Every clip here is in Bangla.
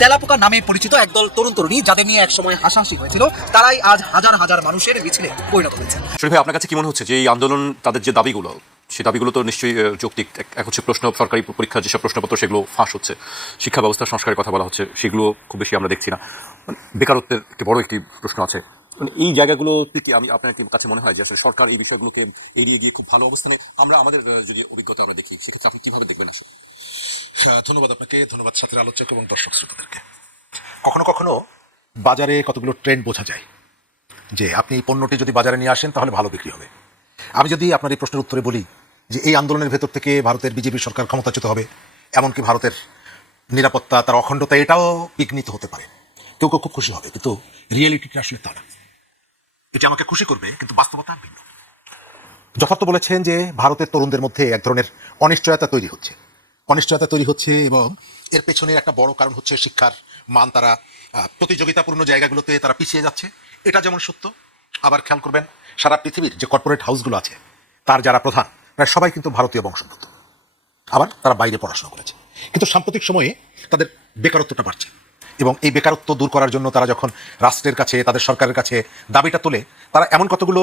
তেলাপোকা নামে পরিচিত একদল তরুণ তরুণী যাদের নিয়ে একসময় হাসাহাসি হয়েছিল, তারাই আজ হাজার হাজার মানুষের মিছিলে পরিণত হয়েছে। শরীফ ভাই, আপনার কাছে কি মনে হচ্ছে যে এই আন্দোলন, তাদের যে দাবিগুলো, সেই দাবিগুলো তো নিশ্চয়ই যৌক্তিক। এক হচ্ছে প্রশ্ন, সরকারি পরীক্ষার যেসব প্রশ্নপত্র সেগুলো ফাঁস হচ্ছে, শিক্ষা ব্যবস্থার সংস্কারের কথা বলা হচ্ছে, সেগুলো খুব বেশি আমরা দেখছি না। বেকারত্বের একটি বড় একটি প্রশ্ন আছে। এই জায়গাগুলোতে কি আপনার কাছে মনে হয় যে আসলে সরকার এই বিষয়গুলোকে এড়িয়ে গিয়ে খুব ভালো অবস্থানে, আমরা আমাদের যদি অভিজ্ঞতা আমরা দেখি, সেক্ষেত্রে আপনি কিভাবে দেখবেন আসলে? ধন্যবাদ আপনাকে, ধন্যবাদ সাথের আলোচক এবং দর্শক শ্রোতাদেরকে। কখনো কখনো বাজারে কতগুলো ট্রেন্ড বোঝা যায় যে আপনি এই পণ্যটি যদি বাজারে নিয়ে আসেন তাহলে ভালো বিক্রি হবে। আমি যদি আপনার এই প্রশ্নের উত্তরে বলি যে এই আন্দোলনের ভেতর থেকে ভারতের বিজেপি সরকার ক্ষমতাচ্যুত হবে, এমনকি ভারতের নিরাপত্তা, তার অখণ্ডতা, এটাও বিঘ্নিত হতে পারে, কেউ কেউ খুব খুশি হবে, কিন্তু রিয়েলিটিটা আসলে তা না। এটি আমাকে খুশি করবে, কিন্তু বাস্তবতা ভিন্ন। যথার্থ বলেছেন যে ভারতের তরুণদের মধ্যে এক ধরনের অনিশ্চয়তা তৈরি হচ্ছে এবং এর পেছনের একটা বড় কারণ হচ্ছে শিক্ষার মান। তারা প্রতিযোগিতাপূর্ণ জায়গাগুলোতে তারা পিছিয়ে যাচ্ছে, এটা যেমন সত্য। আবার খেয়াল করবেন, সারা পৃথিবীর যে কর্পোরেট হাউসগুলো আছে তার যারা প্রধান প্রায় সবাই কিন্তু ভারতীয় বংশোদ্ভূত, আবার তারা বাইরে পড়াশোনা করেছে। কিন্তু সাম্প্রতিক সময়ে তাদের বেকারত্বটা বাড়ছে এবং এই বেকারত্ব দূর করার জন্য তারা যখন রাষ্ট্রের কাছে, তাদের সরকারের কাছে দাবিটা তোলে, তারা এমন কতগুলো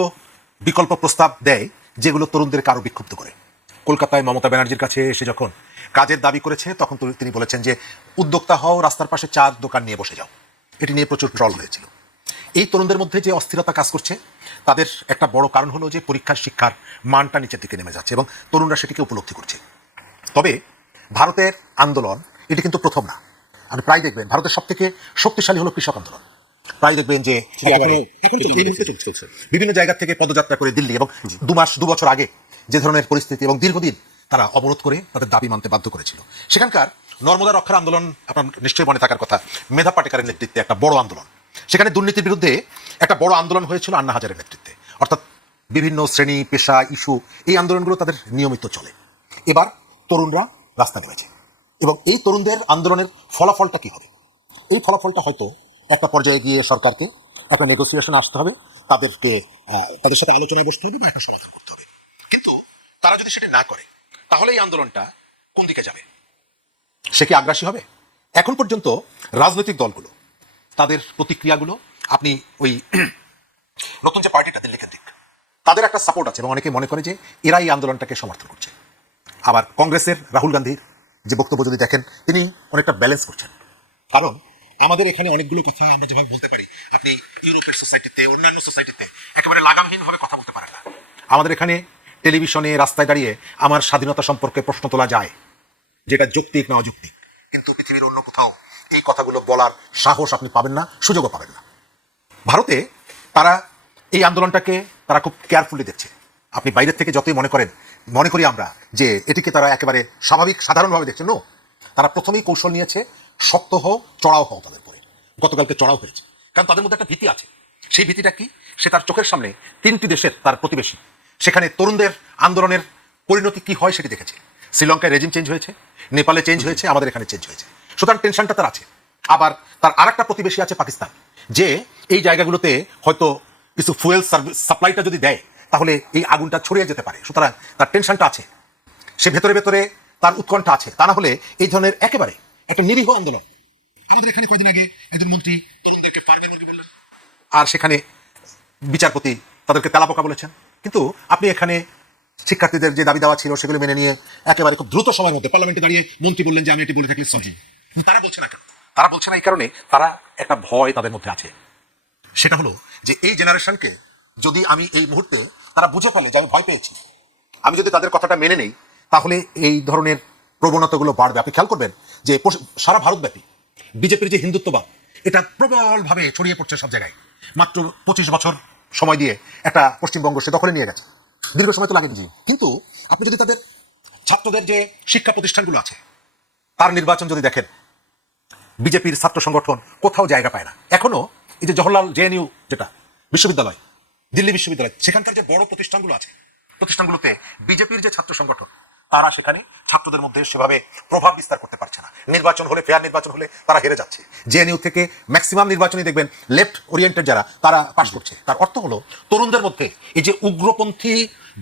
বিকল্প প্রস্তাব দেয় যেগুলো তরুণদেরকে আরও বিক্ষুব্ধ করে। কলকাতায় মমতা ব্যানার্জির কাছে এসে যখন কাজের দাবি করেছে, তখন তিনি বলেছেন যে উদ্যোক্তা হও, রাস্তার পাশে চার দোকান নিয়ে বসে যাও। এটি নিয়ে প্রচুর ট্রল হয়েছিল। এই তরুণদের মধ্যে যে অস্থিরতা কাজ করছে, তাদের একটা বড় কারণ হলো যে পরীক্ষার শিক্ষার মানটা নিচের দিকে নেমে যাচ্ছে এবং তরুণরা সেটিকে উপলব্ধি করছে। তবে ভারতের আন্দোলন এটি কিন্তু প্রথম না। আপনি প্রায় দেখবেন ভারতের সব থেকে শক্তিশালী হলো কৃষক আন্দোলন। প্রায় দেখবেন যে এখন তো এই মুহূর্তে চলছে, বিভিন্ন জায়গা থেকে পদযাত্রা করে দিল্লি, এবং 2 বছর আগে যে ধরনের পরিস্থিতি এবং দীর্ঘদিন তারা অবরোধ করে তাদের দাবি মানতে বাধ্য করেছিল। সেখানকার নর্মদা রক্ষার আন্দোলন আপনার নিশ্চয়ই মনে থাকার কথা, মেধা পাটেকারের নেতৃত্বে একটা বড় আন্দোলন। সেখানে দুর্নীতির বিরুদ্ধে একটা বড় আন্দোলন হয়েছিল আন্না হাজারের নেতৃত্বে। অর্থাৎ বিভিন্ন শ্রেণী, পেশা, ইস্যু, এই আন্দোলনগুলো তাদের নিয়মিত চলে। এবার তরুণরা রাস্তা নেমেছে এবং এই তরুণদের আন্দোলনের ফলাফলটা কি হবে? এই ফলাফলটা হয়তো একটা পর্যায়ে গিয়ে সরকারকে একটা নেগোসিয়েশনে আসতে হবে, তাদের সাথে আলোচনায় বসতে হবে বা একটা সমাধান করতে হবে। কিন্তু তারা যদি সেটা না করে, তাহলে এই আন্দোলনটা কোন দিকে যাবে? সে কি আগ্রাসী হবে? এখন পর্যন্ত রাজনৈতিক দলগুলো, তাদের প্রতিক্রিয়াগুলো, আপনি ওই নতুন যে পার্টিটা দিল্লি কেন্দ্রিক, তাদের একটা সাপোর্ট আছে এবং অনেকে মনে করে যে এরা এই আন্দোলনটাকে সমর্থন করছে। আবার কংগ্রেসের রাহুল গান্ধীর যে বক্তব্য যদি দেখেন, তিনি অনেকটা ব্যালেন্স করছেন। কারণ আমাদের এখানে অনেকগুলো কথা আমরা যেভাবে বলতে পারি, আপনি ইউরোপের সোসাইটিতে, অন্যান্য সোসাইটিতে একেবারে লাগামহীনভাবে কথা বলতে পারেন না। আমাদের এখানে টেলিভিশনে, রাস্তায় দাঁড়িয়ে আমার স্বাধীনতা সম্পর্কে প্রশ্ন তোলা যায়, যেটা যৌক্তিক না অযৌক্তিক। কিন্তু পৃথিবীর অন্য কোথাও এই কথাগুলো বলার সাহস আপনি পাবেন না, সুযোগও পাবেন না। ভারতে তারা এই আন্দোলনটাকে তারা খুব কেয়ারফুলি দেখছে। আপনি বাইরের থেকে যতই মনে করি আমরা যে এটিকে তারা একেবারে স্বাভাবিক সাধারণভাবে দেখছে, নো, তারা প্রথমেই কৌশল নিয়েছে, শক্ত হও, চড়াও হও তাদের পরে। গতকালকে চড়াও হয়েছে, কারণ তাদের মধ্যে একটা ভীতি আছে। সেই ভীতিটা কি? সে তার চোখের সামনে 3টি দেশের তার প্রতিবেশী, সেখানে তরুণদের আন্দোলনের পরিণতি কি হয় সেটি দেখেছে। শ্রীলঙ্কায় রেজিম চেঞ্জ হয়েছে, নেপালে চেঞ্জ হয়েছে, আমাদের এখানে চেঞ্জ হয়েছে। সুতরাং টেনশনটা তার আছে। আবার তার আরেকটা প্রতিবেশী আছে পাকিস্তান, যে এই জায়গাগুলোতে হয়তো কিছু ফুয়েল সাপ্লাইটা যদি দেয় তাহলে এই আগুনটা ছড়িয়ে যেতে পারে। সুতরাং তার টেনশনটা আছে, সে ভেতরে ভেতরে তার উৎকণ্ঠা আছে। তা না হলে এই ধরনের একেবারে একটা নিরীহ আন্দোলন, আমাদের এখানে কয়দিন আগে একজন মন্ত্রী তরুণদেরকে ফার্মে মুরগি বললেন, আর সেখানে বিচারপতি তাদেরকে তেলাপোকা বলেছেন। কিন্তু আপনি এখানে শিক্ষার্থীদের যে দাবি দেওয়া ছিল সেগুলো মেনে নিয়ে একেবারে খুব দ্রুত সময়ের মধ্যে পার্লামেন্টে দাঁড়িয়ে মন্ত্রী বললেন যে আমি এটি বলে থাকলে সরি। তারা বলছে না কেন? তারা বলছে না এই কারণে, তারা একটা ভয় তাদের মধ্যে আছে। সেটা হলো যে এই জেনারেশনকে যদি আমি এই মুহূর্তে, তারা বুঝে ফেলে যে আমি ভয় পেয়েছি, আমি যদি তাদের কথাটা মেনে নেই তাহলে এই ধরনের প্রবণতাগুলো বাড়বে। আপনি খেয়াল করবেন যে সারা ভারতব্যাপী বিজেপির যে হিন্দুত্ববাদ, এটা প্রবলভাবে ছড়িয়ে পড়ছে সব জায়গায়। মাত্র 25 বছর সময় দিয়ে একটা পশ্চিমবঙ্গ সে দখলে নিয়ে গেছে। দীর্ঘ সময় তো লাগেনি। কিন্তু আপনি যদি তাদের ছাত্রদের যে শিক্ষা প্রতিষ্ঠানগুলো আছে, তার নির্বাচন যদি দেখেন, বিজেপির ছাত্র সংগঠন কোথাও জায়গা পায় না। এখনো এই যে জওহরলাল জেএনইউ যেটা বিশ্ববিদ্যালয়, দিল্লি বিশ্ববিদ্যালয়, সেখানকার যে বড় প্রতিষ্ঠানগুলো আছে, প্রতিষ্ঠানগুলোতে বিজেপির যে ছাত্র সংগঠন, তারা সেখানে ছাত্রদের মধ্যে সেভাবে প্রভাব বিস্তার করতে পারছে না। নির্বাচন হলে, ফেয়ার নির্বাচন হলে তারা হেরে যাচ্ছে। জেএনইউ থেকে ম্যাক্সিমাম নির্বাচনই দেখবেন লেফট ওরিয়েন্টেড যারা, তারা পাশ করছে। তার অর্থ হলো তরুণদের মধ্যে এই যে উগ্রপন্থী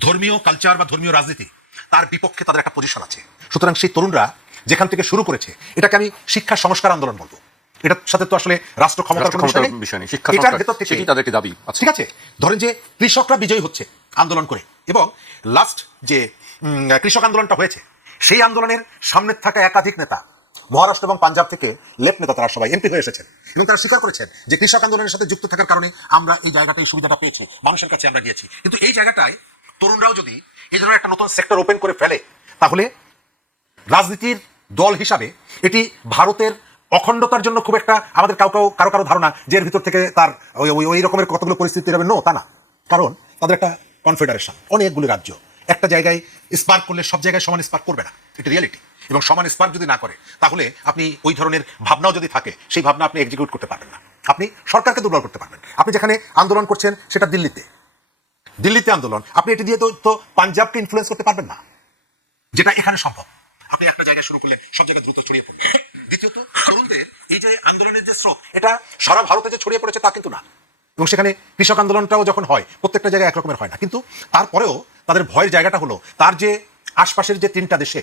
ধর্মীয় কালচার বা ধর্মীয় রাজনীতি, তার বিপক্ষে তাদের একটা পজিশন আছে। সুতরাং সেই তরুণরা যেখান থেকে শুরু করেছে, এটাকে আমি শিক্ষা সংস্কার আন্দোলন বলবো। এটার সাথে তো আসলে রাষ্ট্র ক্ষমতার কোনো ক্ষমতার বিষয় নেই। বিষয় নেই, শিক্ষা এটার সংস্কার, ভেতর থেকে সেটি তাদেরকে দাবি আছে। ঠিক আছে, ধরেন যে কৃষকরা বিজয়ী হচ্ছে আন্দোলন করে, এবং লাস্ট যে কৃষক আন্দোলনটা হয়েছে সেই আন্দোলনের সামনে থাকা একাধিক নেতা মহারাষ্ট্র এবং পাঞ্জাব থেকে লেফট নেতা তারা সবাই এমপি হয়ে এসেছেন, এবং তারা স্বীকার করেছেন যে কৃষক আন্দোলনের সাথে যুক্ত থাকার কারণে আমরা এই জায়গাটা, এই সুবিধাটা পেয়েছি, মানুষের কাছে আমরা গিয়েছি। কিন্তু এই জায়গাটায় তরুণরাও যদি এই ধরনের একটা নতুন সেক্টর ওপেন করে ফেলে, তাহলে রাজনীতির দল হিসাবে এটি ভারতের অখণ্ডতার জন্য খুব একটা আমাদের কারো কারো ধারণা যে এর ভিতর থেকে তার ওই রকমের কতগুলো পরিস্থিতি হবে, নো, তা না। কারণ তাদের একটা কনফেডারেশন, অনেকগুলি রাজ্য একটা জায়গায় স্পার্ক করলে সব জায়গায় সমান স্পার্ক করবে না, এটা রিয়ালিটি। এবং সমান স্পার্ক যদি না করে, তাহলে আপনি ওই ধরনের ভাবনাও যদি থাকে, সেই ভাবনা আপনি এক্সিকিউট করতে পারবেন না, আপনি সরকারকে দুর্বল করতে পারবেন। আপনি যেখানে আন্দোলন করছেন সেটা দিল্লিতে আন্দোলন, আপনি এটি দিয়ে তো পাঞ্জাবকে ইনফ্লুয়েন্স করতে পারবেন না, যেটা এখানে সম্ভব। আপনি একটা জায়গায় শুরু করলেন, সব জায়গায় দ্রুত ছড়িয়ে পড়বে। দ্বিতীয়ত, তরুণদের এই যে আন্দোলনের যে স্রোত, এটা সারা ভারতে যে ছড়িয়ে পড়েছে তা কিন্তু না। এবং সেখানে কৃষক আন্দোলনটাও যখন হয়, প্রত্যেকটা জায়গায় একরকমের হয় না, কিন্তু তারপরেও তাদের ভয়ের জায়গাটা হলো তার যে আশপাশের যে 3টা দেশে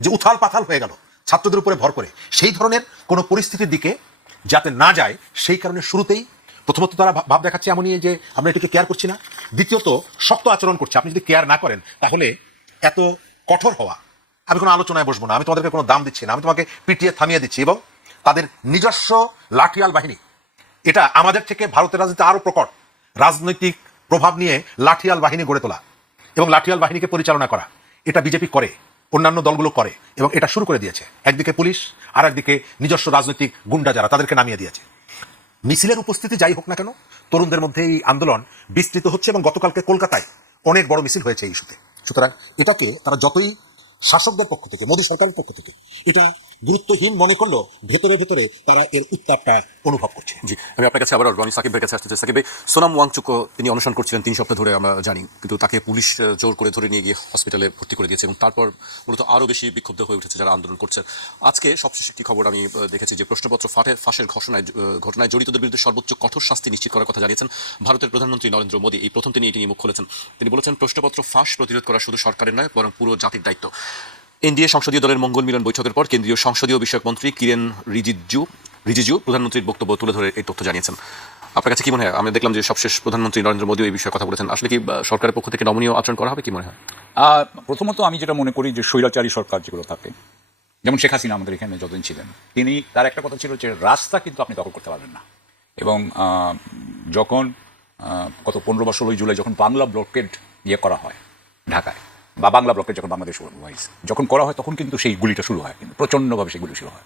যে উথাল পাথাল হয়ে গেল ছাত্রদের উপরে ভর করে, সেই ধরনের কোনো পরিস্থিতির দিকে যাতে না যায়, সেই কারণে শুরুতেই প্রথমত তারা ভাব দেখাচ্ছে এমনই যে আমরা এটিকে কেয়ার করছি না, দ্বিতীয়ত শক্ত আচরণ করছে। আপনি যদি কেয়ার না করেন, তাহলে এত কঠোর হওয়া, আমি কোনো আলোচনায় বসবো না, আমি তোমাদেরকে কোনো দাম দিচ্ছি না, আমি তোমাকে পিটিয়ে থামিয়ে দিচ্ছি। এবং তাদের নিজস্ব লাঠিয়াল বাহিনী, এটা আমাদের থেকে ভারতের রাজনীতিতে আরো প্রকট, রাজনৈতিক প্রভাব নিয়ে লাঠিয়াল বাহিনী গড়ে তোলা এবং লাঠিয়াল বাহিনীকে পরিচালনা করা, এটা বিজেপি করে, অন্যান্য দলগুলো করে, এবং এটা শুরু করে দিয়েছে। একদিকে পুলিশ, আর একদিকে নিজস্ব রাজনৈতিক গুন্ডা যারা, তাদেরকে নামিয়ে দিয়েছে। মিছিলের উপস্থিতি যাই হোক না কেন, তরুণদের মধ্যে এই আন্দোলন বিস্তৃত হচ্ছে, এবং গতকালকে কলকাতায় অনেক বড় মিছিল হয়েছে এই ইস্যুতে। সুতরাং এটাকে তারা যতই শাসকদের পক্ষ থেকে, মোদী সরকারের পক্ষ থেকে এটা গুরুত্বহীন মনে করলো, ভেতরে ভেতরে তারা এর উত্তাপটা অনুভব করছে। জি, আমি আপনার কাছে আবার রনি সাকিবের কাছে আসতে চাই। সাকিব ভাই, সোনাম ওয়াংচুকও তিনি অনশন করছিলেন 3 সপ্তাহ ধরে, আমরা জানি, কিন্তু তাকে পুলিশ জোর করে ধরে নিয়ে গিয়ে হসপিটালে ভর্তি করে দিয়েছে, এবং তারপর মূলত আরও বেশি বিক্ষুব্ধ হয়ে উঠেছে যারা আন্দোলন করছে। আজকে সবশেষ একটি খবর আমি দেখেছি যে প্রশ্নপত্র ফাঁসের ঘটনায় জড়িতদের বিরুদ্ধে সর্বোচ্চ কঠোর শাস্তি নিশ্চিত করার কথা জানিয়েছেন ভারতের প্রধানমন্ত্রী নরেন্দ্র মোদী। এই প্রথম তিনি এটি নিয়ে মুখ খুলেছেন। তিনি বলেছেন, প্রশ্নপত্র ফাঁস প্রতিরোধ করা শুধু সরকারের নয়, বরং পুরো জাতির দায়িত্ব। এনডিএ সংসদীয় দলের মঙ্গল মিলন বৈঠকের পর কেন্দ্রীয় সংসদীয় বিষয়ক মন্ত্রী কিরেন রিজিজু প্রধানমন্ত্রীর বক্তব্য তুলে ধরে এই তথ্য জানিয়েছেন। আপনার কাছে কি মনে হয়? আমি দেখলাম যে সবশেষ প্রধানমন্ত্রী নরেন্দ্র মোদী এই বিষয়ে কথা বলেছেন। আসলে কি সরকারের পক্ষ থেকে নমনীয় আচরণ করা হবে, কি মনে হয়? প্রথমত আমি যেটা মনে করি যে স্বৈরাচারী সরকার যেগুলো থাকে, যেমন শেখ হাসিনা আমাদের এখানে যতদিন ছিলেন, তিনি, তার একটা কথা ছিল যে রাস্তা কিন্তু আপনি দখল করতে পারবেন না। এবং যখন গত 15 বা 16 জুলাই যখন বাংলা ব্লকেড করা হয় ঢাকায়, বা বাংলা ব্লকের যখন বাংলাদেশ যখন করা হয়, তখন কিন্তু সেই গুলিটা শুরু হয়, কিন্তু প্রচণ্ডভাবে সেই গুলি শুরু হয়।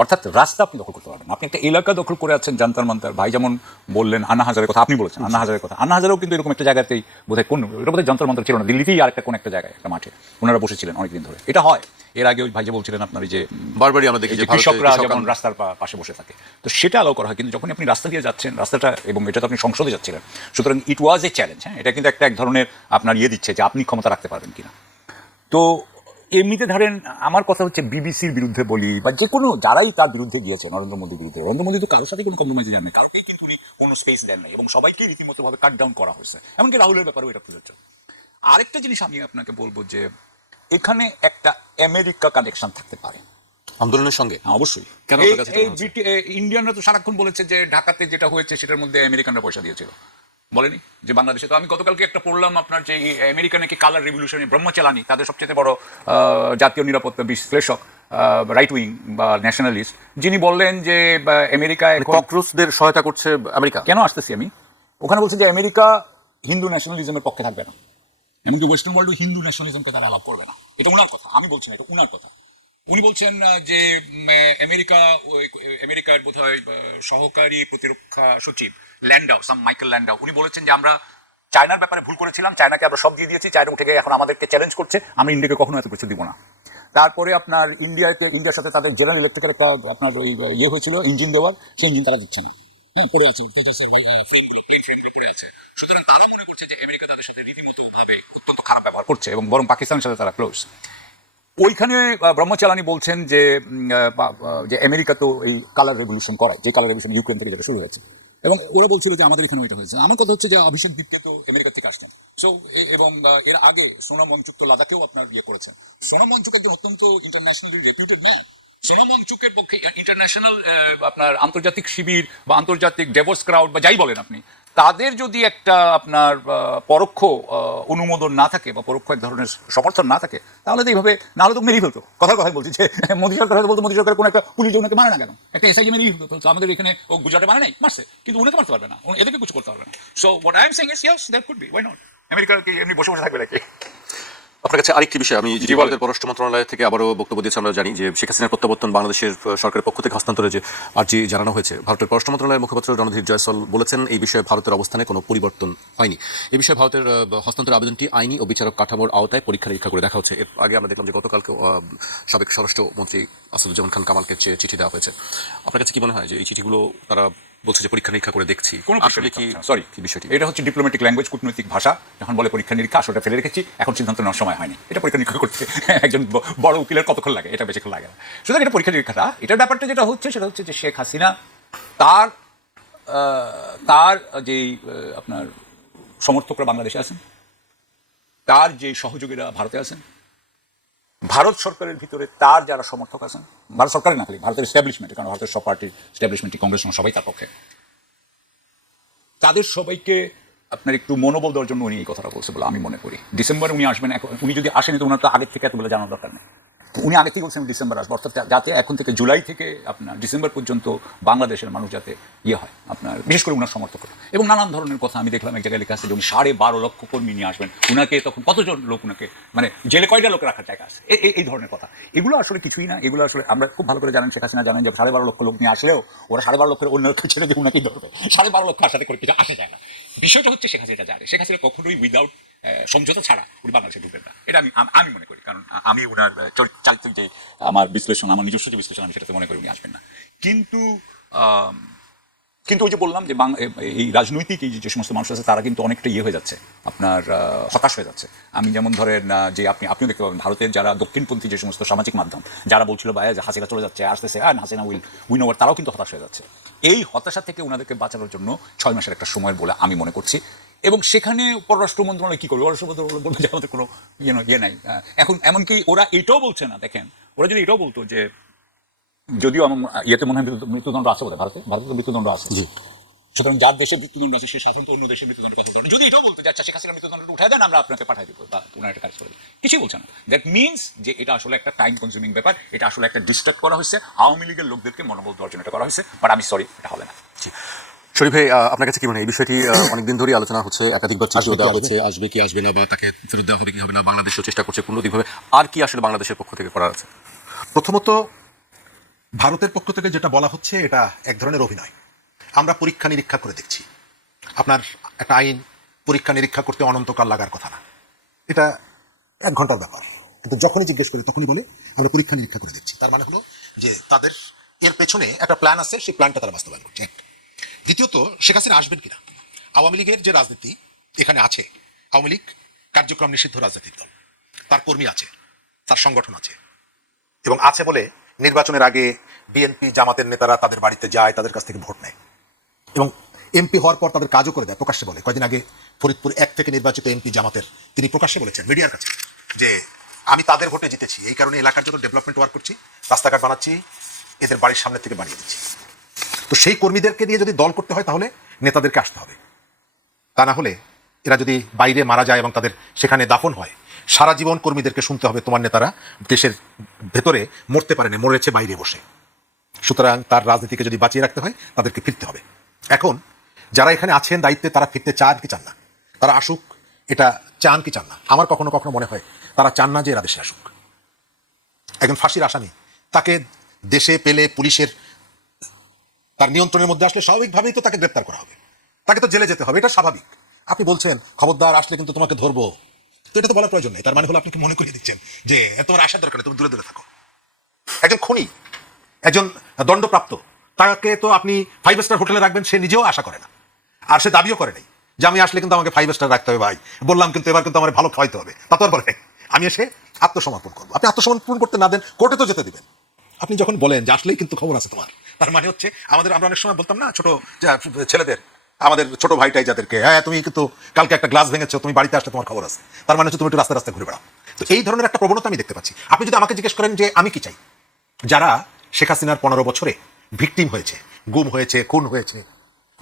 অর্থাৎ রাস্তা আপনি দখল করতে পারবেন না। আপনি একটা এলাকা দখল করে আছেন, জান্তার মান্তার, ভাই যেমন বললেন আন্না হাজারের কথা, আপনি বলেছেন আন্না হাজারের কথা, আন্না হাজারেও কিন্তু এরকম একটা জায়গাতেই বোধহয় কোন, এটা বোধহয় জান্তার মান্তার ছিল না, দিল্লিতেই আর একটা কোন একটা জায়গায়, একটা মাঠে ওনারা বসেছিলেন অনেকদিন ধরে। এটা হয়। এর আগে ওই ভাই যে বলছিলেন আপনার, যে বারবারই আমরা দেখি যে কৃষকরা যেমন রাস্তার পাশে বসে থাকে, তো সেটা অ্যালাউ করা হয়। কিন্তু যখন আপনি রাস্তা দিয়ে যাচ্ছেন, রাস্তাটা, এবং এটা তো আপনি সংসদে যাচ্ছিলেন, সুতরাং ইট ওয়াজ এ চ্যালেঞ্জ। হ্যাঁ, এটা কিন্তু এক ধরনের আপনার দিচ্ছে যে আপনি ক্ষমতা রাখতে পারবেন কিনা। তো এমনিতে ধরেন আমার কথা হচ্ছে, বিবিসির বিরুদ্ধে বলি বা যে কোনো যারাই তার বিরুদ্ধে গিয়েছে, নরেন্দ্র মোদীর বিরুদ্ধে, নরেন্দ্র মোদী তো কারোর সাথে কোনো কম্প্রোমাইজে যান না, কারোকেই কিন্তু উনি কোনো স্পেস দেন নাই, এবং সবাইকে রীতিমতো ভাবে কাট ডাউন করা হয়েছে, এমনকি রাহুলের ব্যাপারেও এটা প্রযোজ্য। আরেকটা জিনিস আমি আপনাকে বলবো যে এখানে একটা আমেরিকা কানেকশন থাকতে পারে আন্দোলনের সঙ্গে। অবশ্যই। কেন? ইন্ডিয়ানরা তো সারাক্ষণ বলেছে যে ঢাকাতে যেটা হয়েছে সেটার মধ্যে আমেরিকানরা পয়সা দিয়েছিল, বলেনি যে বাংলাদেশে। তো আমি গতকালকে একটা পড়লাম আপনার, যে আমেরিকা নাকি কালার রেভলিউশনে ব্রহ্মচালানি, তাদের সবচেয়ে বড় জাতীয় নিরাপত্তা বিশ্লেষক, রাইট উইং বা ন্যাশনালিস্ট, যিনি বললেন যে আমেরিকায় ককরোচদের সহায়তা করছে আমেরিকা। কেন আসতেছি আমি ওখানে, বলছে যে আমেরিকা হিন্দু ন্যাশনালিজমের পক্ষে থাকবে না, এমনকি ওয়েস্টার্ন ওয়ার্ল্ড হিন্দু ন্যাশনালিজমকে তারা অ্যালাউ করবে না। এটা ওনার কথা, আমি বলছি না, এটা ওনার কথা। উনি বলছেন যে আমেরিকার বোধহয় সহকারী প্রতিরক্ষা সচিব মাইকেল ল্যান্ডাউ, উনি বলেছেন যে আমরা চায়নার ব্যাপারে ভুল করেছিলাম, চায়নাকে আমরা সব দিয়ে দিয়েছি, চায়না উঠে গিয়ে এখন আমাদেরকে চ্যালেঞ্জ করছে, আমরা ইন্ডিয়াকে কখনো এত কিছু দিব না। তারপরে আপনার ইন্ডিয়ার সাথে তাদের জেনারেল ইলেকট্রিকের একটা আপনার ওই হয়েছিল ইঞ্জিন দেওয়ার, সেই ইঞ্জিন তারা দিচ্ছে না, হ্যাঁ, পড়ে আছে ফ্রেমগুলো পড়ে আছে। সুতরাং তারা মনে করছে যে আমেরিকা তাদের সাথে রীতিমতো ভাবে অত্যন্ত খারাপ ব্যবহার করছে, এবং বরং পাকিস্তানের সাথে তারা ক্লোজ। ওইখানে ব্রহ্মচালানি বলছেন যে আমেরিকা তো এই কালার রেভলিউশন করায়, যে কালার রেভলিউশন ইউক্রেন থেকে যেটা শুরু হয়েছে, এবং ওরা বলছিল যে আমাদের এখানে এটা হয়েছে। আমার কথা হচ্ছে যে অভিষেক দীপকে তো আমেরিকা থেকে আসছেন, সো এবং এর আগে সোনাম ওয়াংচুক তো লাদাখেও আপনার করেছেন। সোনাম ওয়াংচুক একজন অত্যন্ত ইন্টারন্যাশনালি রেপিউটেড ম্যান, সোনাম ওয়াংচুকের পক্ষে ইন্টারন্যাশনাল আপনার আন্তর্জাতিক শিবির বা আন্তর্জাতিক ডেভোস ক্রাউড বা যাই বলেন আপনি, তাদের যদি একটা আপনার পরোক্ষ অনুমোদন না থাকে বা পরোক্ষ এক ধরনের সমর্থন না থাকে, তাহলে তো এইভাবে না হলে তো মেরেই ফেলতো। কথায় বলছি যে মোদী সরকার হয়তো বলতো মোদী সরকার কোনো একটা পুলিশ ওনাকে মানে না কেন, একটা এসআইকে মেরেই ফেলতো। আমাদের এখানে ও গুজরাটে মানে নাই, মারছে, কিন্তু উনাকে মারতে পারবে না, এদেরকে কিছু করতে পারবে না। So what I am saying is yes that could be, why not. আমেরিকার কি এমনি বসে বসে থাকবে নাকি? আপনার কাছে আরেকটি বিষয়, আমি যে ভারতের পররাষ্ট্র মন্ত্রণালয় থেকে আবারও বক্তব্য দিয়েছে, আমরা জানি যে শেখ হাসিনার প্রত্যাবর্তন বাংলাদেশের সরকারের পক্ষ থেকে হস্তান্তরে যে আর্জি জানানো হয়েছে, ভারতের পররাষ্ট্র মন্ত্রণালয়ের মুখপাত্র রণধীর জয়সওয়াল বলেছেন এই বিষয়ে ভারতের অবস্থানে কোনো পরিবর্তন হয়নি। এই বিষয়ে ভারতের হস্তান্তর আবেদনটি আইনি ও বিচারক কাঠামোর আওতায় পরীক্ষা নিরীক্ষা করে দেখা হচ্ছে। এর আগে আমরা দেখলাম যে গতকালকে সাবেক স্বরাষ্ট্রমন্ত্রী আসাদুজ্জামান খান কামালকে চিঠি দেওয়া হয়েছে। আপনার কাছে কি মনে হয় যে এই চিঠিগুলো তারা বলছে যে পরীক্ষা নিরীক্ষা করে দেখছি, কোনো আসলে কি সরি কি বিষয়টি? এটা হচ্ছে ডিপ্লোম্যাটিক ল্যাঙ্গুয়েজ, কূটনৈতিক ভাষা। যখন বলে পরীক্ষা নিরীক্ষা, আসলে ফেলে রেখেছি, এখন সিদ্ধান্ত নেওয়ার সময় হয়নি। এটা পরীক্ষা নিরীক্ষা করতে একজন বড় উকিলের কতক্ষণ লাগে? এটা বেশিক্ষণ লাগে না। সুতরাং এটা পরীক্ষা নিরীক্ষাটা, এটার ব্যাপারটা যেটা হচ্ছে সেটা হচ্ছে যে শেখ হাসিনা তার তার যেই আপনার সমর্থকরা বাংলাদেশে আছেন, তার যে সহযোগীরা ভারতে আছেন, ভারত সরকারের ভিতরে তার যারা সমর্থক আছেন, ভারত সরকারের না খালি ভারতের এস্টাবলিশমেন্টে, কারণ ভারতের সব পার্টির এস্টাবলিশমেন্টই কংগ্রেস সবাই তার পক্ষে, তাদের সবাইকে আপনার একটু মনোবল দেওয়ার জন্য উনি এই কথাটা বলছে বলে আমি মনে করি। ডিসেম্বরে উনি আসবেন, উনি যদি আসেনি তো ওনার তো আগের থেকে এতগুলো জানার দরকার নেই। উনি আগে থেকে বলছেন ডিসেম্বর আসবো, অর্থাৎ যাতে এখন থেকে জুলাই থেকে আপনার ডিসেম্বর পর্যন্ত বাংলাদেশের মানুষ যাতে হয় আপনার, বিশেষ করে উনার সমর্থক, এবং নানান ধরনের কথা আমি দেখলাম এক জায়গায় লেখা আছে যে উনি 12.5 লক্ষ কর্মী নিয়ে আসবেন। উনাকে তখন কতজন লোক, উনাকে মানে জেলে কয়টা লোক রাখার জায়গা আছে, এই ধরনের কথা। এগুলো আসলে কিছুই না। এগুলো আসলে আমরা খুব ভালো করে জানেন, শেখ হাসিনা জানেন যে 12.5 লক্ষ লোক নিয়ে আসলেও ওরা 12.5 লক্ষের অন্য লোক ছেড়ে যে উনাকেই ধরবে। 12.5 লক্ষ আসাতে করে কিছু আসে যায় না। বিষয়টা হচ্ছে শেখ হাসিনা জানে, শেখ হাসিনা কখনোই উইদাউট সমঝোতা ছাড়া উনি বাংলাদেশে ঢুকবেন না। এটা আমি মনে করি, কারণ আমি উনার চারিত্রিক যে আমার বিশ্লেষণ, আমার নিজস্ব যে বিশ্লেষণ, আমি সেটাতে মনে করি উনি আসবেন না। কিন্তু ওই যে বললাম যে এই রাজনৈতিক এই যে সমস্ত মানুষ আছে তারা কিন্তু অনেকটা হয়ে যাচ্ছে, আপনার হতাশ হয়ে যাচ্ছে। আমি যেমন ধরেন যে আপনিও দেখতে পাবেন ভারতের যারা দক্ষিণপন্থী যে সমস্ত সামাজিক মাধ্যম, যারা বলছিল ভাই যে হাসিনা চলে যাচ্ছে, আসতেছে, হাসিনা উইন ওভার, তারাও কিন্তু হতাশ হয়ে যাচ্ছে। এই হতাশা থেকে ওনাদেরকে বাঁচানোর জন্য 6 মাসের একটা সময়ের বলে আমি মনে করছি। এবং সেখানে পররাষ্ট্র মন্ত্রণালয় কি করবে? পররাষ্ট্র মন্ত্রণালয় বলবে যে আমাদের কোনো নাই। এখন এমনকি ওরা এটাও বলছে না, দেখেন ওরা যদি এটাও বলতো যে, যদিও আমার ইয়েতে মনে হয় মৃত্যুদণ্ড আছে বোধহয়, ভারতে তো মৃত্যুদণ্ড আছে, সুতরাং যার দেশে মৃত্যুদণ্ড আছে সে সাধারণত অন্য দেশের মৃত্যুদণ্ডের কথা বলতে, যদি এটাও বলতো যে আচ্ছা শেখ হাসিনা মৃত্যুদণ্ডটা উঠায় দেন, আমরা আপনাকে পাঠাই দিব বা ওনার একটা কাজ করে দেন, কিছুই বলছে না। দ্যাট মিনস যে এটা আসলে একটা টাইম কনজিউমিং ব্যাপার, এটা আসলে একটা ডিস্ট্রাক্ট করা হয়েছে, আওয়ামী লীগের লোকদেরকে মনোবল দেওয়ার জন্য এটা করা হয়েছে। বাট আমি সরি, এটা হবে না। শরীফ ভাই, আপনার কাছে কি মনে হয় এই বিষয়টি অনেকদিন ধরেই আলোচনা হচ্ছে, একাধিকবার চিঠি দেওয়া হচ্ছে, আসবে কি আসবে না, বা তাকে ফেরত দেওয়া হবে কি হবে না, বাংলাদেশও চেষ্টা করছে কূটনৈতিকভাবে। আর কি আসলে বাংলাদেশের পক্ষ থেকে করার আছে? প্রথমত ভারতের পক্ষ থেকে যেটা বলা হচ্ছে এটা এক ধরনের অভিনয়। আমরা পরীক্ষা নিরীক্ষা করে দেখছি। আপনার একটা আইন পরীক্ষা নিরীক্ষা করতে অনন্তকাল লাগার কথা না, এটা 1 ঘন্টার ব্যাপার। কিন্তু যখনই জিজ্ঞেস করি তখনই বলে আমরা পরীক্ষা নিরীক্ষা করে দেখছি। তার মানে হলো যে তাদের এর পেছনে একটা প্ল্যান আছে, সেই প্ল্যানটা তারা বাস্তবায়ন করছে। দ্বিতীয়ত, শেখ হাসিনা আসবেন কিনা। আওয়ামী লীগের যে রাজনীতি এখানে আছে, আওয়ামী লীগ কার্যক্রম নিষিদ্ধ রাজনৈতিক দল, তার কর্মী আছে, তার সংগঠন আছে, এবং আছে বলে নির্বাচনের আগে বিএনপি জামাতের নেতারা তাদের বাড়িতে যায়, তাদের কাছ থেকে ভোট নেয়, এবং এমপি হওয়ার পর তাদের কাজও করে দেয়, প্রকাশ্যে বলে। কয়েকদিন আগে ফরিদপুর 1 থেকে নির্বাচিত এমপি জামাতের, তিনি প্রকাশ্যে বলেছেন মিডিয়ার কাছে যে আমি তাদের ভোটে জিতেছি, এই কারণে এলাকার জন্য ডেভেলপমেন্ট ওয়ার্ক করছি, রাস্তাঘাট বানাচ্ছি, এদের বাড়ির সামনে থেকে বানিয়ে দিচ্ছি। তো সেই কর্মীদেরকে দিয়ে যদি দল করতে হয় তাহলে নেতাদেরকে আসতে হবে, তা না হলে এরা যদি বাইরে মারা যায় এবং তাদের সেখানে দাফন হয়, সারা জীবন কর্মীদেরকে শুনতে হবে তোমার নেতারা দেশের ভেতরে মরতে পারেনি, মরেছে বাইরে বসে। সুতরাং তার রাজনীতিকে যদি বাঁচিয়ে রাখতে হয় তাদেরকে ফিরতে হবে। এখন যারা এখানে আছেন দায়িত্বে, তারা ফিরতে চান কি চান না, তারা আসুক এটা চান কি চান না। আমার কখনো কখনো মনে হয় তারা চান না যে এরা দেশে আসুক। একজন ফাঁসির আসামি, তাকে দেশে পেলে পুলিশের তার নিয়ন্ত্রণের মধ্যে আসলে স্বাভাবিকভাবেই তো তাকে গ্রেপ্তার করা হবে, তাকে তো জেলে যেতে হবে, এটা স্বাভাবিক। আপনি বলছেন খবরদার আসলে কিন্তু তোমাকে ধরবো, তো এটা তো বলার প্রয়োজন নেই। তার মানে হলো আপনি কি মনে করিয়ে দিচ্ছেন যে তোমার আসার দরকার নেই, তুমি দূরে দূরে থাকো। একজন খুনি, একজন দণ্ডপ্রাপ্ত, তাকে তো আপনি 5 স্টার হোটেলে রাখবেন, সে নিজেও আশা করে না, আর সে দাবিও করে নাই যে আমি আসলে কিন্তু আমাকে 5 স্টার রাখতে হবে ভাই, বললাম কিন্তু এবার কিন্তু আমার ভালো খাওয়াইতে হবে, তা তো আর বলে নাই আমি এসে আত্মসমর্পণ করবো। আপনি আত্মসমর্পণ করতে না দেন, কোর্টে তো যেতে দিবেন। আপনি যখন বলেন যে আসলেই কিন্তু খবর আছে তোমার, তার মানে হচ্ছে আমরা অনেক সময় বলতাম না ছোট ছেলেদের, আমাদের ছোট ভাইটাই যাদেরকে, হ্যাঁ তুমি কিন্তু কালকে একটা গ্লাস ভেঙেছো, তুমি বাড়িতে আসলে তোমার খবর আছে, তার মানে হচ্ছে তুমি একটু রাস্তায় রাস্তায় ঘুরে বেড়াও। তো এই ধরনের একটা প্রবণতা আমি দেখতে পাচ্ছি। আপনি যদি আমাকে জিজ্ঞেস করেন যে আমি কি চাই, যারা শেখ হাসিনার 15 বছরে ভিকটিম হয়েছে, গুম হয়েছে, খুন হয়েছে,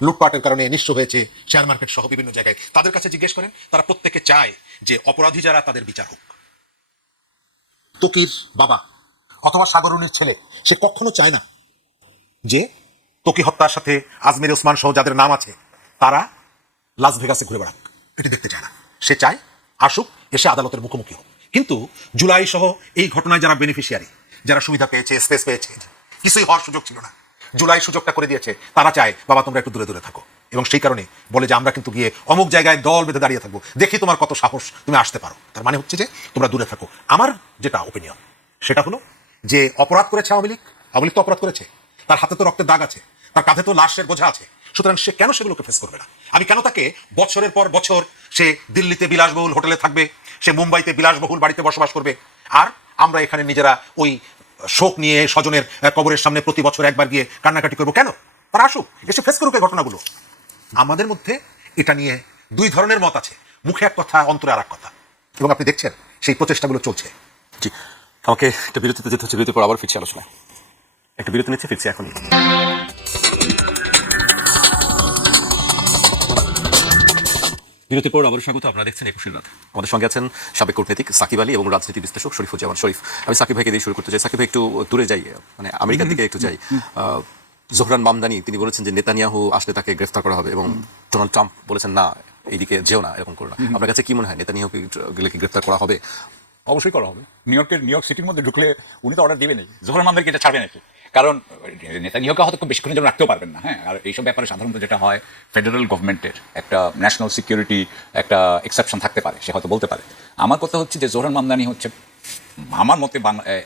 লুটপাটের কারণে নিঃস্ব হয়েছে, শেয়ার মার্কেট সহ বিভিন্ন জায়গায়, তাদের কাছে জিজ্ঞেস করেন, তারা প্রত্যেকে চায় যে অপরাধী যারা তাদের বিচার হোক। তকির বাবা অথবা সাগরুনির ছেলে সে কখনো চায় না যে তকি হত্যার সাথে আজমির ওসমান সহ যাদের নাম আছে তারা লাস ভেগাসে ঘুরে বেড়াক, এটি দেখতে চায় না। সে চায় আসুক, এসে আদালতের মুখোমুখি হোক। কিন্তু জুলাই সহ এই ঘটনায় যারা বেনিফিশিয়ারি, যারা সুবিধা পেয়েছে, স্পেস পেয়েছে, কিছুই হওয়ার সুযোগ ছিল না, জুলাই সুযোগটা করে দিয়েছে, তারা চায় বাবা তোমরা একটু দূরে দূরে থাকো। এবং সেই কারণে বলে যে আমরা কিন্তু গিয়ে অমুক জায়গায় দল বেঁধে দাঁড়িয়ে থাকবো, দেখি তোমার কত সাহস, তুমি আসতে পারো। তার মানে হচ্ছে যে তোমরা দূরে থাকো। আমার যেটা ওপিনিয়ন সেটা হলো যে অপরাধ করেছে আওয়ামী লীগ, আওয়ামী লীগ তো অপরাধ করেছে, তার হাতে তো রক্তের দাগ আছে, তার কাঁধে তো লাশের বোঝা আছে, সুতরাং সে কেন সেগুলোকে ফেস করবে না? আমি কেন তাকে বছরের পর বছর সে দিল্লিতে বিলাসবহুল হোটেলে থাকবে, সে মুম্বাইতে বিলাসবহুল বাড়িতে বসবাস করবে, আর আমরা এখানে নিজেরা ওই শোক নিয়ে স্বজনের কবরের সামনে প্রতি বছর একবার গিয়ে কান্নাকাটি করবো কেন? তারা আসুক, এসে ফেস করুক এই ঘটনাগুলো। আমাদের মধ্যে এটা নিয়ে দুই ধরনের মত আছে, মুখে এক কথা, অন্তরে আর এক কথা, এবং আপনি দেখছেন সেই প্রচেষ্টাগুলো চলছে। জি, আমাকে একটা বিরতিতে যেতে হচ্ছে, বিরতির পর আবার ফিরছি আলোচনায়। একটা বিরতি নিচ্ছে, ফিরছি এখনই। বিরতির পর আবার স্বাগত। আপনারা দেখছেন 21 রাত। আমাদের সঙ্গে আছেন সাবেক কূটনীতিক সাকিব আলী এবং রাজনীতি বিশ্লেষক শরীফুজ্জামান শরীফ। আমি সাকিব ভাইকে দিয়ে শুরু করতে চাই। সাকিব ভাই একটু দূরে যাই, মানে আমেরিকার দিকে একটু যাই। জোহরান মামদানি তিনি বলেছেন যে নেতানিয়াহু আসলে তাকে গ্রেফতার করা হবে, এবং ডোনাল্ড ট্রাম্প বলেছেন না, এইদিকে যেও না, এরকম করো না। আপনার কাছে কি মনে হয়, নেতানিয়াহুকে গেলে কি গ্রেফতার করা হবে? অবশ্যই করা হবে। নিউ ইয়র্ক সিটির মধ্যে ঢুকলে উনি তো অর্ডার দিবেনই, জোহরান মামদানিকে এটা ছাড়বে নাকি? কারণ নেতানিয়াহুকে হয়তো খুব বেশিক্ষণের জন্য রাখতেও পারবেন না। হ্যাঁ, আর এইসব ব্যাপারে সাধারণত যেটা হয়, ফেডারেল গভর্নমেন্টের একটা ন্যাশনাল সিকিউরিটি একটা এক্সেপশন থাকতে পারে, সে হয়তো বলতে পারে। আমার কথা হচ্ছে যে জোহরান মামদানি হচ্ছে আমার মতে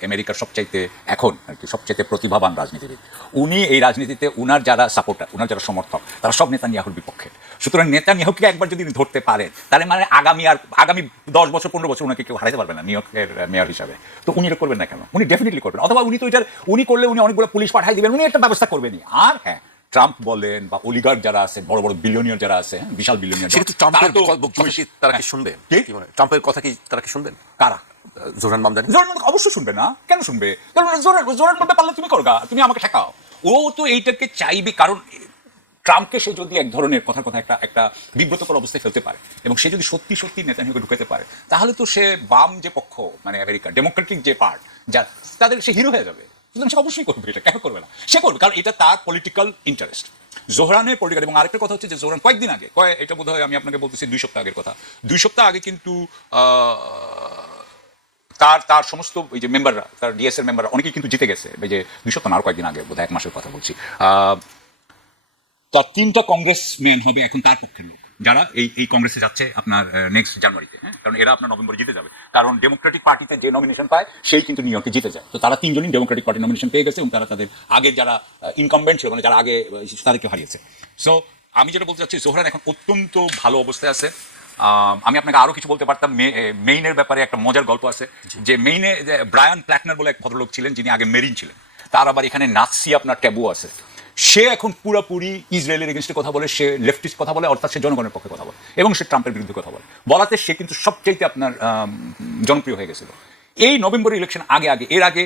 আমেরিকার সবচাইতে এখন আর কি সবচাইতে প্রতিভাবান রাজনীতিবিদ। উনি এই রাজনীতিতে উনার যারা সাপোর্টার, উনার যারা সমর্থক, তারা সব নেতানিয়াহুর বিপক্ষে। সুতরাং নেতানিয়াহুকে একবার যদি ধরতে পারেন, তাহলে মানে আগামী 10 বছর 15 বছর ওনাকে কেউ হারাতে পারবে না নিউ ইয়র্কের মেয়র হিসাবে। তো উনি এটা করবেন না কেন? উনি ডেফিনেটলি করবেন। অথবা উনি তো উনি করলে উনি অনেকগুলো পুলিশ পাঠাই দিবেন, উনি একটা ব্যবস্থা করবেনই। আর হ্যাঁ, ট্রাম্প বলেন বা অলিগার্ক যারা আছে, বড় বড় বিলিয়নিয়ার যারা আছে, বিশাল বিলিয়নিয়ার, সেক্ষেত্রে ট্রাম্পের কথা কি তারা কি শুনবেন? কি মনে হয়, ট্রাম্পের কথা কি তারা কি শুনবেন? কারা? জোহরান মামদানি অবশ্যই শুনবে না। কেন শুনবে? কারণ জোরান বলতে পারলে তুমি করগা, তুমি আমাকে ঠেকাও। ও তো এইটাকে চাইবে, কারণ ট্রাম্পকে সে যদি এক ধরনের কথার কথা একটা বিব্রতকর অবস্থায় ফেলতে পারে, এবং সে যদি সত্যি সত্যি নেতানিয়াহুকে ঢুকাতে পারে, তাহলে তো সে বাম যে পক্ষ, মানে আমেরিকা ডেমোক্রেটিক যে পার্ট, যা তাদের সে হিরো হয়ে যাবে। সুতরাং সে অবশ্যই করবে। এটা কেন করবে না? সে করবে, কারণ এটা তার পলিটিক্যাল ইন্টারেস্ট, জোহরানের পলিটিক্যাল। এবং আরেকটা কথা হচ্ছে যে জোহরান কয়েকদিন আগে, এটা বোধ হয় আমি আপনাকে বলতেছি 2 সপ্তাহ আগের কথা, 2 সপ্তাহ আগে কিন্তু তার সমস্ত ওই যে মেম্বাররা, তার ডিএসএর মেম্বাররা অনেকেই কিন্তু জিতে গেছে। এই যে 2 সপ্তাহ না, আরো কয়েকদিন আগে, বোধহয় 1 মাসের কথা বলছি। তার 3টা কংগ্রেসম্যান হবে এখন তার পক্ষের লোক, যারা এই কংগ্রেসে যাচ্ছে আপনার নেক্সট জানুয়ারিতে। হ্যাঁ, কারণ এরা আপনার নভেম্বরে জিতে যাবে, কারণ ডেমোক্রেটিক পার্টিতে যে নমিনেশন পায় সেই কিন্তু নিউ ইয়র্কে জিতে যায়। তো তারা 3 জনই ডেমোক্রেটিক পার্টি নমিনেশন পেয়ে গেছে, এবং তারা তাদের আগের যারা ইনকামবেন্ট ছিল, মানে যারা আগে, তাদেরকে হারিয়েছে। সো আমি যেটা বলতে চাচ্ছি, জোহরান এখন অত্যন্ত ভালো অবস্থায় আছে। আমি আপনাকে আরো কিছু বলতে পারতাম। মেইনের ব্যাপারে একটা মজার গল্প আছে, যে মেইনে ব্রায়ান প্ল্যাটনার বলে এক ভদ্রলোক ছিলেন, যিনি আগে মেরিন ছিলেন। তার আবার এখানে নাৎসি আপনার ট্যাবু আছে। সে এখন পুরোপুরি ইসরায়েলের এগেনস্টে কথা বলে, সে লেফটিস্ট কথা বলে, অর্থাৎ সে জনগণের পক্ষে কথা বলে, এবং সে ট্রাম্পের বিরুদ্ধে কথা বলে। বলাতে সে কিন্তু সবচাইতে আপনার জনপ্রিয় হয়ে গেছিল। এই নভেম্বরের ইলেকশন এর আগে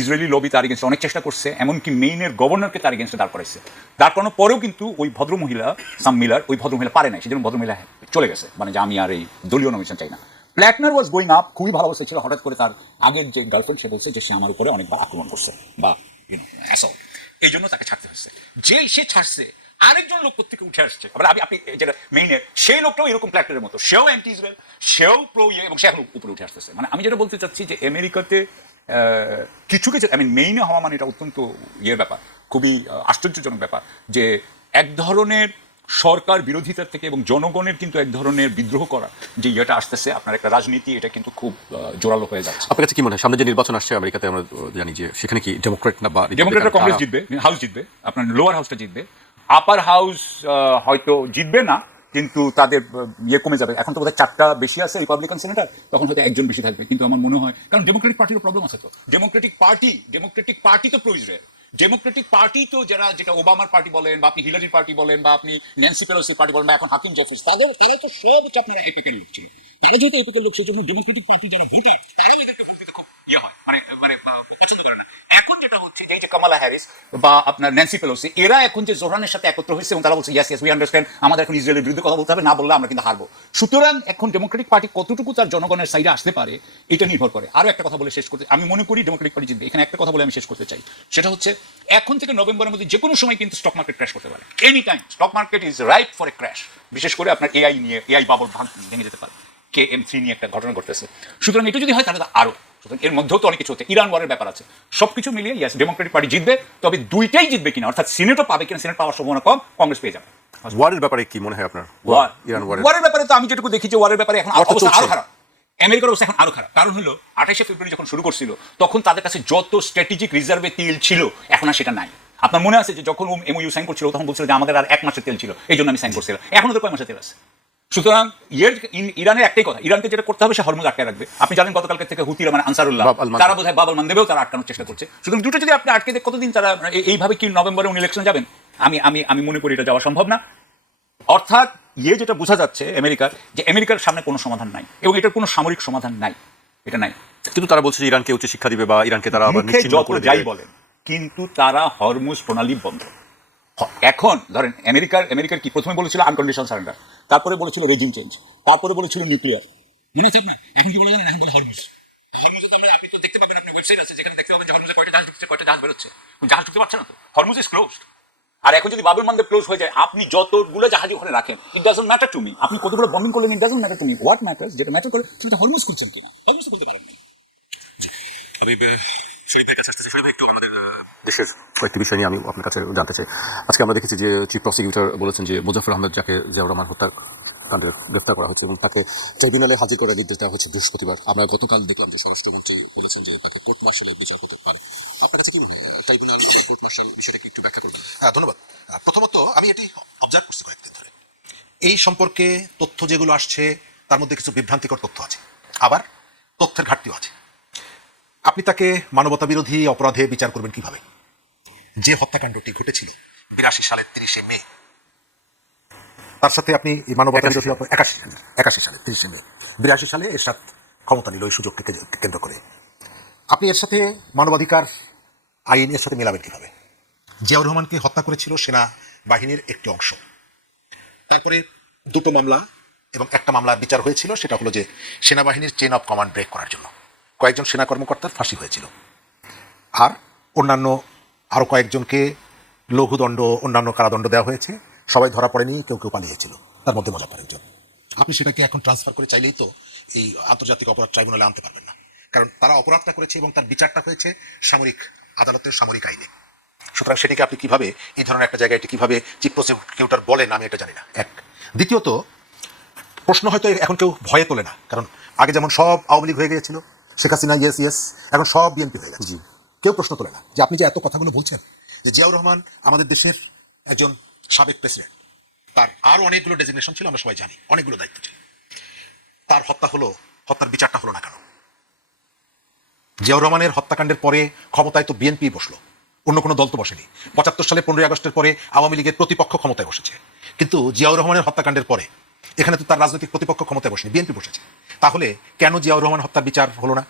ইসরায়েলি লবি তার এগেনস্টে অনেক চেষ্টা করছে, এমনকি মেইনের গভর্নরকে তার এগেনস্টে দাঁড় করাইছে। দাঁড় করানোর পরেও কিন্তু ওই ভদ্রমহিলা সাম মিলার, ওই ভদ্রমহিলা পারে নাই, সেজন্য ভদ্রমহিলা চলে গেছে, মানে যে আমি আর এই দলীয় নমিনেশন চাই না। প্ল্যাটনার ওয়াজ গোয়িং আপ, খুবই ভালো অবস্থা ছিল। হঠাৎ করে তার আগের যে গার্লফ্রেন্ড, সে বলছে যে সে আমার উপরে অনেকবার আক্রমণ করছে বা অ্যাসল্ট, এই জন্য তাকে ছাড়তে হচ্ছে। যে সে ছাড়ছে, আরেকজন লোক থেকে উঠে আসছে। আবার আপনি যেটা মেইনের, সেই লোকটাও এরকম প্ল্যাটনারের মতো, সেও অ্যান্টি ইসরায়েল, সেও প্রো ইয়ে, এবং সে এখন উপরে উঠে আসতেছে। মানে আমি যেটা বলতে চাচ্ছি যে আমেরিকাতে কিছু কিছু মেইনে হওয়া মানে এটা অত্যন্ত ইয়ের ব্যাপার, খুবই আশ্চর্যজনক ব্যাপার, যে এক ধরনের সরকার বিরোধিতার থেকে এবং জনগণের কিন্তু এক ধরনের বিদ্রোহ করা যে ইয়েটা আসতেছে, আপনার একটা রাজনীতি, এটা কিন্তু খুব জোরালো হয়ে যাচ্ছে। আপনার কাছে কি মনে হয়, সামনে যে নির্বাচন আসছে আমেরিকাতে, আমরা জানি যে সেখানে কি ডেমোক্রেট না বা ডেমোক্রেটরা কংগ্রেস জিতবে, হাউস জিতবে, আপনার লোয়ার হাউসটা জিতবে, আপার হাউস হয়তো জিতবে না, কিন্তু তাদের ইয়ে কমে যাবে। এখন তো বোধহয় 4টা বেশি আছে রিপাবলিকান সেনেটার, তখন হয়তো একজন বেশি থাকবে। কিন্তু আমার মনে হয়, কারণ ডেমোক্রেটিক পার্টির প্রবলেম আছে, তো ডেমোক্রেটিক পার্টি তো প্রো ইসরায়েল, ডেমোক্রেটিক পার্টি তো যেটা ওবামার পার্টি বলেন, বা আপনি হিলারির পার্টি বলেন, বা আপনি ন্যান্সি পেলোসির পার্টি বলেন, বা এখন হাকিম জেফরিস, তারা তো সব হচ্ছে আপনার এপিকের লোক ছিল। তারা যেহেতু এপিকের লোক, সেই জন্য ডেমোক্রেটিক পার্টির যারা ভোটার, তারা ইয়ে হয়, মানে মানে পছন্দ করে না। এখন যেটা হচ্ছে এই যে কামালা হ্যারিস বা আপনার ন্যান্সি পেলোসি, এরা এখন যে জোহরানের সাথে একত্র হয়েছে এবং তারা বলছে ইয়েস ইয়েস উই আন্ডারস্ট্যান্ড, আমাদের এখন ইসরায়েলের বিরুদ্ধে কথা বলতে হবে, না বললে আমরা কিন্তু হারবো। সুতরাং এখন ডেমোক্রেটিক পার্টি কতটুকু তার জনগণের সাইডে আসতে পারে এটা নির্ভর করে। আরো একটা কথা বলে শেষ করতে, আমি মনে করি ডেমোক্রেটিক পার্টি জিতবে। এখানে একটা কথা বলে আমি শেষ করতে চাই, সেটা হচ্ছে এখন থেকে নভেম্বরের মধ্যে যে কোনো সময় কিন্তু স্টক মার্কেট ক্র্যাশ করতে পারে। Any time stock market is right for a crash. বিশেষ করে আপনার এআই নিয়ে, এআই বাবল ভেঙে যেতে পারে, KM3 নিয়ে একটা ঘটনা ঘটতেছে। সুতরাং এটা যদি হয় তাহলে তো আরো, সুতরাং এর মধ্যেও তো অনেক কিছু হচ্ছে, ইরান ওয়ারের ব্যাপার আছে, সবকিছু মিলিয়ে ইয়াস ডেমোক্রেটিক পার্টি জিতবে। তবে দুইটাই জিতবে কিনা, অর্থাৎ সিনেটও পাবে কিনা, সিনেট পাওয়ার সম্ভাবনা কম, কংগ্রেস পেয়ে যাবে। ওয়ারের ব্যাপারে কি মনে হয় আপনার? ইরান ওয়ারের ব্যাপারে তো আমি যেটুকু দেখি যে ওয়ারের ব্যাপারে এখন অর্থাৎ অবস্থা চলছে। আরো খারাপ, আমেরিকার অবস্থা এখন আরো খারাপ। কারণ হলো 28শে ফেব্রুয়ারি যখন শুরু করছিল তখন তাদের কাছে যত স্ট্র্যাটেজিক রিজার্ভে তেল ছিল এখন আর সেটা নাই। আপনার মনে আছে যে যখন MOU সাইন করছিল তখন বলছিল যে আমাদের আর 1 মাসের তেল ছিল, এই জন্য আমি সাইন করছিলাম, এখন ওদের কয় মাসের তেল আছে? সুতরাং ইরানের একটাই কথা, ইরানকে যেটা করতে হবে সে হরমুজ আটকে রাখবে। আপনি জানেন গতকালকে থেকে হুতিরা মানে আনসারুল্লাহ বাব আল মানদেব। তারা বোধহয় বাব আল মানদেবেও তারা আটকানোর চেষ্টা করছে। সুতরাং দুটো যদি আপনি আটকে দেন কতদিন তারা এইভাবে কি নভেম্বরে উনি ইলেকশনে যাবেন? আমি মনে করি এটা যাওয়া সম্ভব না। অর্থাৎ যেটা বোঝা যাচ্ছে আমেরিকার, যে আমেরিকার সামনে কোনো সমাধান নাই এবং এটার কোনো সামরিক সমাধান নাই, এটা নাই। কিন্তু তারা বলছে যে ইরানকে উচ্চ শিক্ষা দিবে বা ইরানকে তারা আবার মুখে নিশ্চিহ্ন যত করে যাই দিবে। বলেন, কিন্তু তারা হরমুজ প্রণালী বন্ধ। এখন ধরেন আমেরিকার কি প্রথমে বলেছিল আনকন্ডিশনাল সারেন্ডার, তারপরে বলেছিল রেজিম চেঞ্জ, তারপরে বলেছিল নিউক্লিয়ার, মনে আছে আপনার? এখন কি বলে জানেন? এখন বলে হরমুজ। হরমুজে তো আপনি তো দেখতে পাবেন, আপনার ওয়েবসাইট আছে যেখানে দেখতে পাবেন যে হরমুজে কয়টা জাহাজ ঢুকছে, কয়টা জাহাজ বেরোচ্ছে, জাহাজ ঢুকতে পারছে না তো, হরমুজ ইজ ক্লোজড। আর এখন যদি বাবুল মানদেব ক্লোজ হয়ে যায়, আপনি যতগুলো জাহাজ ওখানে রাখেন, it doesn't matter to me, আপনি কতগুলো বম্বিং করলেন, it doesn't matter to me. What matters, যেটা ম্যাটার করে সেটা হরমুজ করছেন কিনা, হরমুজ বলতে পারেন। একটু আমাদের দেশের কয়েকটি বিষয় নিয়ে আমি আপনার কাছে জানতে চাই। আজকে আমরা দেখেছি যে চিফ প্রসিকিউটর বলেছেন যে মুজাফর আহমেদ, যাকে জিয়াউর রহমান হত্যাকাণ্ডে গ্রেফতার করা হয়েছে এবং তাকে ট্রাইব্যুনালে হাজির করার নির্দেশ দেওয়া হয়েছে বৃহস্পতিবার। আমরা গতকাল দেখলাম যে স্বরাষ্ট্রমন্ত্রী বলেছেন যে তাকে কোর্ট মার্শালের বিচার হতে পারে। আপনার কাছে কি মনে হয় ট্রাইব্যুনাল কোর্ট মার্শাল বিষয়টা একটু ব্যাখ্যা করবেন? হ্যাঁ, ধন্যবাদ। প্রথমত আমি এটি অবজার্ভ করছি কয়েকদিন ধরে, এই সম্পর্কে তথ্য যেগুলো আসছে তার মধ্যে কিছু বিভ্রান্তিকর তথ্য আছে, আবার তথ্যের ঘাটতিও আছে। আপনি তাকে মানবতা বিরোধী অপরাধে বিচার করবেন কিভাবে? যে হত্যাকাণ্ডটি ঘটেছিল 82 সালের 30শে মে, তার সাথে আপনি এই মানবতা বিরোধী 81 সালে 30শে মে, 82 সালে এরশাদ ক্ষমতা নিল এই সুযোগকে কেন্দ্র করে। আপনি এর সাথে মানবাধিকার আইন এর সাথে মেলাবেন কিভাবে? জিয়াউর রহমানকে হত্যা করেছিল সেনা বাহিনীর একটি অংশ, তারপরে দুটো মামলা এবং একটা মামলার বিচার হয়েছিল, সেটা হলো যে সেনাবাহিনীর চেইন অফ কমান্ড ব্রেক করার জন্য কয়েকজন সেনা কর্মকর্তার ফাঁসি হয়েছিল, আর অন্যান্য আরও কয়েকজনকে লঘুদণ্ড, অন্যান্য কারাদণ্ড দেওয়া হয়েছে। সবাই ধরা পড়েনি, কেউ কেউ পালিয়েছিল, তার মধ্যে মুজাফফর একজন। আপনি সেটাকে এখন ট্রান্সফার করে চাইলেই তো এই আন্তর্জাতিক অপরাধ ট্রাইব্যুনালে আনতে পারবেন না, কারণ তারা অপরাধটা করেছে এবং তার বিচারটা হয়েছে সামরিক আদালতের সামরিক আইনে। সুতরাং সেটিকে আপনি কিভাবে এই ধরনের একটা জায়গায় এটি কিভাবে চিফ প্রসিকিউটর বলেন আমি এটা জানি না, এক। দ্বিতীয়ত, প্রশ্ন হয়তো এখন কেউ ভয়ে তোলে না, কারণ আগে যেমন সব আওয়ামী লীগ হয়ে গিয়েছিল, শেখ হাসিনা ইয়েস ইয়েস, এখন সব বিএনপি হয়ে গেছে। কেউ প্রশ্ন তোলে না যে আপনি যে এত কথাগুলো বলছেন, যে জিয়াউর রহমান আমাদের দেশের একজন সাবেক প্রেসিডেন্ট, তার আরও অনেকগুলো ডেজিগনেশন ছিল, আমরা সবাই জানি, অনেকগুলো দায়িত্ব ছিল, তার হত্যার বিচারটা হলো না কেন? জিয়াউর রহমানের হত্যাকাণ্ডের পরে ক্ষমতায় তো বিএনপি বসলো, অন্য কোনো দল তো বসেনি। 75 সালে 15ই আগস্টের পরে আওয়ামী লীগের প্রতিপক্ষ ক্ষমতায় বসেছে, কিন্তু জিয়াউর রহমানের হত্যাকাণ্ডের পরে এখানে তো তার রাজনৈতিক প্রতিপক্ষ ক্ষমতায় বসেনি, বিএনপি বসেছে। তাহলে কেন জিয়াউর রহমান হত্যার বিচার হলো না?